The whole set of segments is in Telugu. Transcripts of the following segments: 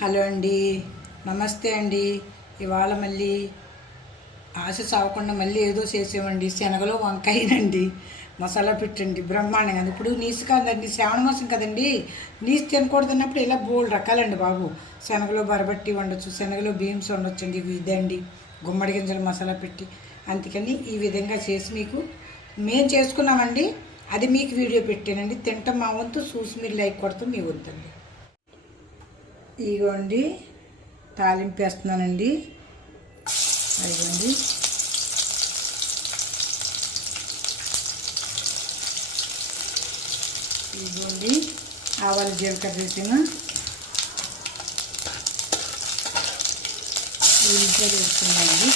హలో అండి, నమస్తే అండి. ఇవాళ మళ్ళీ ఆశ చావకుండా మళ్ళీ ఏదో చేసామండి. శనగలో వంకాయనండి మసాలా పెట్టండి బ్రహ్మాండంగా. ఇప్పుడు నీసు కాదండి, శ్రావణ మాసం కదండి, నీసు తినకూడదు అన్నప్పుడు ఇలా బోల్డ్ రకాలండి బాబు. శనగలో బరబట్టి వండొచ్చు, శనగలో బీన్స్ వండొచ్చండి. ఇదండి గుమ్మడి గింజలు మసాలా పెట్టి. అందుకని ఈ విధంగా చేసి మీకు మేము చేసుకున్నామండి. అది మీకు వీడియో పెట్టానండి. తింటాం మా వంతు, చూసి మీరు లైక్ కొడతాం మీ వద్దండి. ఇగోండి తాలింపు వేస్తున్నానండి. అదిగోండి ఇదిగోండి ఆవాలు జీలకర్ర వేసిన ఉల్లిపాయలు వేస్తున్నానండి.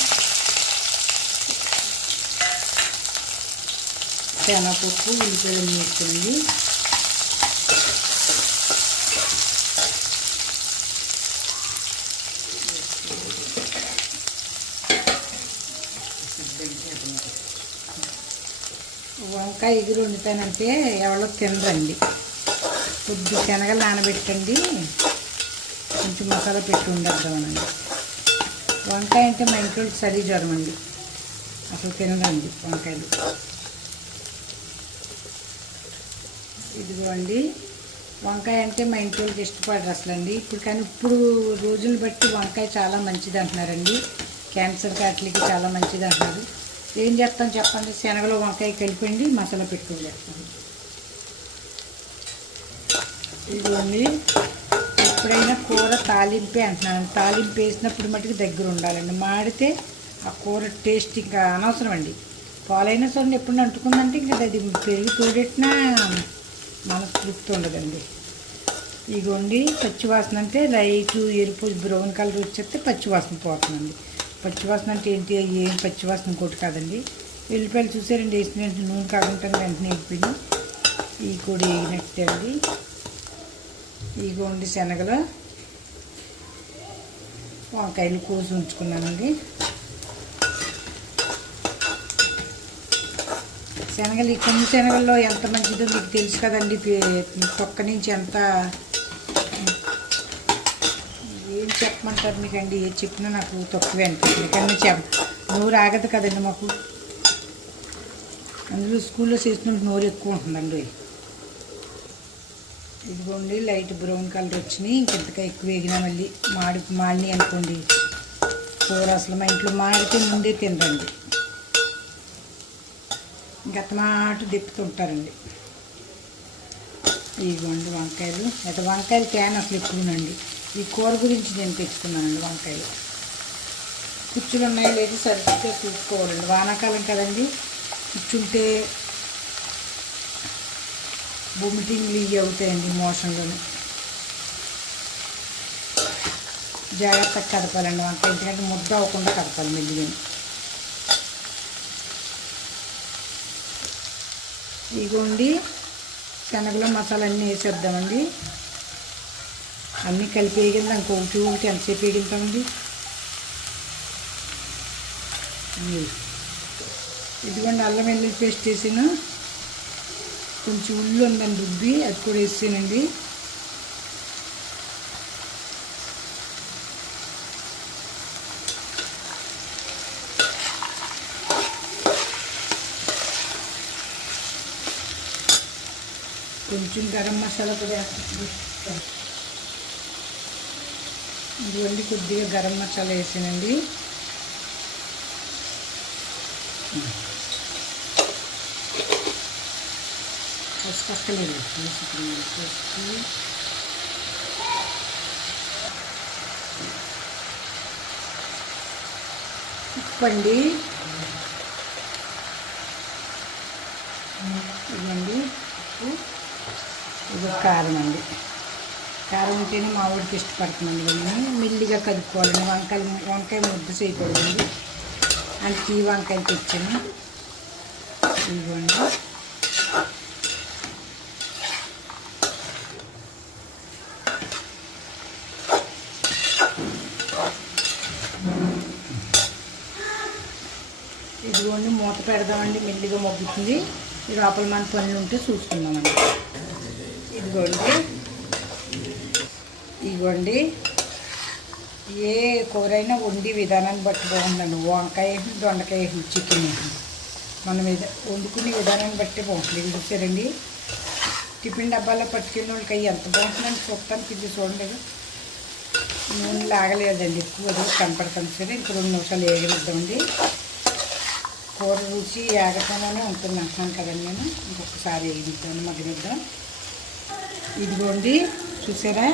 శనగపప్పు ఉల్లిపాయలు వేస్తుంది. వంకాయ ఎగురు వండుతానంటే ఎవరో తినరండి. కొద్ది శనగలు నానబెట్టండి, కొంచెం మసాలా పెట్టి ఉండద్దామనండి. వంకాయ అంటే మా ఇంట్లో చలి జ్వరం అండి, అసలు తినరండి వంకాయలు. ఇదిగోండి వంకాయ అంటే మా ఇంట్లోకి ఇష్టపడరు అసలు అండి. ఇప్పుడు రోజులు బట్టి వంకాయ చాలా మంచిది అంటున్నారండి. క్యాన్సర్ కాట్లకి చాలా మంచిది అంటున్నారు. ఏం చేస్తాం చెప్పండి, శనగలో వంకాయ కలిపండి మసాలా పెట్టుకుని చేస్తాను. ఇదిగోండి ఎప్పుడైనా కూర తాలింపే అంటున్నాను. తాలింపు వేసినప్పుడు మటుకు దగ్గర ఉండాలండి, మాడితే ఆ కూర టేస్ట్ ఇంకా అనవసరం అండి. పాలైనా సరే ఎప్పుడు అంటుకుందంటే ఇంకా అది పెరిగి తోడెట్టినా మనసు తృప్తి ఉండదండి. ఇదిగోండి పచ్చివాసన అంటే లైట్ ఎరుపు బ్రౌన్ కలర్ వచ్చేస్తే పచ్చివాసన పోతుందండి. పచ్చివాసన అంటే ఏంటి, ఏం పచ్చివాసన ఇంకోటి కాదండి. వెల్లిపాయలు చూసారండి, వేసిన వెంటనే నూనె కాగుంటుంది, వెంటనే వేగిపోయి ఈ కూడా వేగినట్టే అండి. ఇగోండి శనగలు వంకాయలు కోసి ఉంచుకున్నానండి. శనగలు ఈ కొన్ని శనగల్లో ఎంత మంచిదో మీకు తెలుసు కదండి. తొక్క నుంచి ఎంత ఏం చెప్పమంటారు మీకండి, ఏది చెప్పినా నాకు తక్కువే అనిపిస్తుంది. కానీ నోరు ఆగదు కదండి మాకు. అందులో స్కూల్లో చేసిన నోరు ఎక్కువ ఉంటుందండి. ఇదిగోండి లైట్ బ్రౌన్ కలర్ వచ్చినాయి. ఇంకెంతగా ఎక్కువ వేగినా మళ్ళీ మాడిని అనుకోండి కూర అసలు మా ఇంట్లో మాడితే ముందే తినరండి, గతమాటు దిప్పుతుంటారండి. ఇదిగోండి వంకాయలు, అయితే వంకాయలు తేను అసలు ఎక్కువనండి. ఈ కూర గురించి నేను తెచ్చుకున్నానండి. వంకాయలు కుచ్చులు ఉన్నాయి లేదు సరిగ్గా చూసుకోవాలండి. వానాకాలం కదండి, కుచ్చుంటే బొమ్మిటింగ్లు ఇవి అవుతాయండి మోషన్లోనే. జాగ్రత్తగా కదపాలండి వంకాయ, ఎందుకంటే ముద్ద అవ్వకుండా కదపాలి మెల్లిగా. ఇదిగోండి శనగలో మసాలా అన్నీ వేసేద్దామండి. అన్నీ కలిపి వేగిందా ఇంకొకటి ఎంతసేపు వేగిద్దామండి. ఇదిగోండి అల్లం వెల్లుల్లి పేస్ట్ వేసాను, కొంచెం ఉల్లి ఉందండి రుబ్బి అది కూడా వేసానండి. కొంచెం గరం మసాలా కూడా వేస్తాను. ఇదిగోండి కొద్దిగా గరం మసాలా వేసానండి. పక్కలేదు ఉప్పండి. ఇదండి ఉప్పు, ఇది కారం అండి. కారం ఉంటేనే మా ఊరికి ఇష్టపడుతుందండి. ఇవన్నీ మెల్లిగా కలుపుకోవాలండి. వంకాయ ముద్ద చేయకూడదండి. అంటే ఈ వంకాయలు తెచ్చాను. ఇదిగోండి ఇదిగోండి మూత పెడదామండి, మెల్లిగా మొగ్గుతుంది. ఈ లోపల మన పనులు ఉంటే చూసుకుందామండి. ఇదిగోండి ఏ కూరైనా వండి విధానాన్ని బట్టి బాగుందండి. వంకాయ వేసి, దొండకాయ వేసి, చికెన్ వేసి మనం వండుకునే విధానాన్ని బట్టి బాగుంటుంది. ఇది చూసారండి, టిఫిన్ డబ్బాలో పట్టుకెళ్ళిన వాళ్ళకి అవి ఎంత బాగుంటుందండి చూడటానికి. ఇది చూడండి, నూనె లాగలేదండి, ఎక్కువ అది కనపడుతుంది సరే. ఇంక 2 నిమిషాలు వేగనిద్దామండి. కూర రుచి ఏగటంలోనే ఉంటుంది అంటున్నాను కదండి నేను. ఇంకొకసారి వేగనిద్దాం, మగ్గనిద్దాం. ఇదిగోండి చూసారా,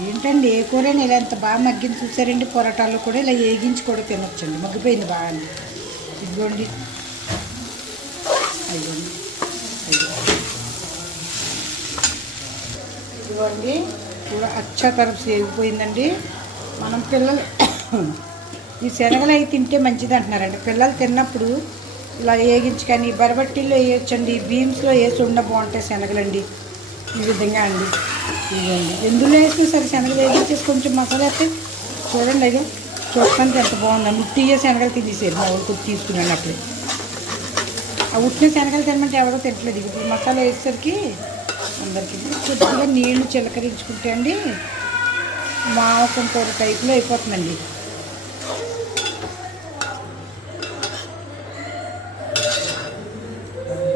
ఏంటండి ఏ కూరైనా ఇలా ఎంత బాగా మగ్గింది చూసారండి. పొరటాలు కూడా ఇలా వేగించి కూడా తినొచ్చండి, మగ్గిపోయింది బాగా. ఇదిగోండి, అయ్యండి ఇదిగోండి కూడా అచ్చా తరపు సేగిపోయిందండి. మనం పిల్లలు ఈ శనగలు అవి తింటే మంచిది అంటున్నారండి. పిల్లలు తిన్నప్పుడు ఇలా వేగించి కానీ బరబట్టిల్లో వేయొచ్చండి, బీమ్స్లో వేసి ఉండ బాగుంటాయి శనగలండి. ఈ విధంగా అండి, ఇదండి ఎందులో వేసినా సరే శనగలు వేగించేసి కొంచెం మసాలా వేస్తే చూడండి, అది చూడటానికి ఎంత బాగుందండి. ఉట్టిగా శనగలు తినేసారు మా ఊరికి తీసుకున్నాను అప్పుడే. ఆ ఉట్టిన శనగలు తినమంటే ఎవరో తింటలేదు. ఇప్పుడు మసాలా వేసేసరికి అందరికీ కొద్దిగా నీళ్లు చిలకరించుకుంటే అండి మాంసం కూర టైప్లో అయిపోతుందండి.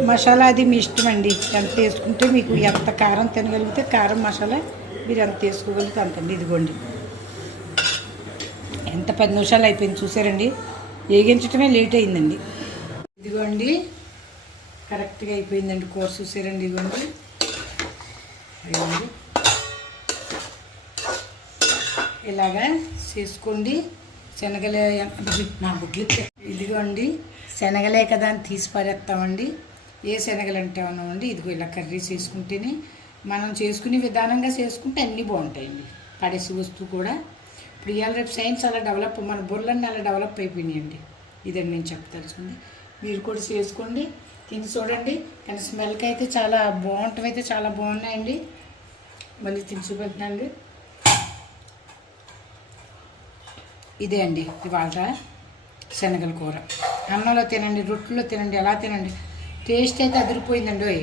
మసాలా అది మీ ఇష్టం అండి, ఎంత వేసుకుంటే మీకు ఎంత కారం తినగలిగితే కారం మసాలా మీరు ఎంత వేసుకోగలిగితే అంతండి. ఇదిగోండి ఎంత 10 నిమిషాలు అయిపోయింది చూసారండి. వేగించటమే లేట్ అయిందండి. ఇదిగోండి కరెక్ట్గా అయిపోయిందండి కూర చూసారండి. ఇదిగోండి అయ్యండి, ఇలాగా చేసుకోండి. శనగలే నా గుడ్లు. ఇదిగోండి శనగలే కదా అని తీసి పారేస్తామండి. ఏ శనగలు అంటే ఉన్నామండి. ఇదిగో ఇలా కర్రీ చేసుకుంటేనే మనం చేసుకునే విధానంగా చేసుకుంటే అన్నీ బాగుంటాయండి. పడేసి వస్తువు కూడా ఇప్పుడు ఇవాళ రేపు సైన్స్ అలా డెవలప్, మన బుర్రలన్నీ అలా డెవలప్ అయిపోయినాయండి. ఇదండి నేను చెప్తాల్సింది. మీరు కూడా చేసుకోండి, తిని చూడండి. కానీ స్మెల్కి అయితే చాలా బాగుంటాయి, అయితే చాలా బాగున్నాయండి. మళ్ళీ తిని చూపెట్టినండి. ఇదే అండి ఇవాళ శనగల కూర. అన్నంలో తినండి, రొట్టెలో తినండి, ఎలా తినండి, టేస్ట్ అయితే అదిరిపోయిందండి.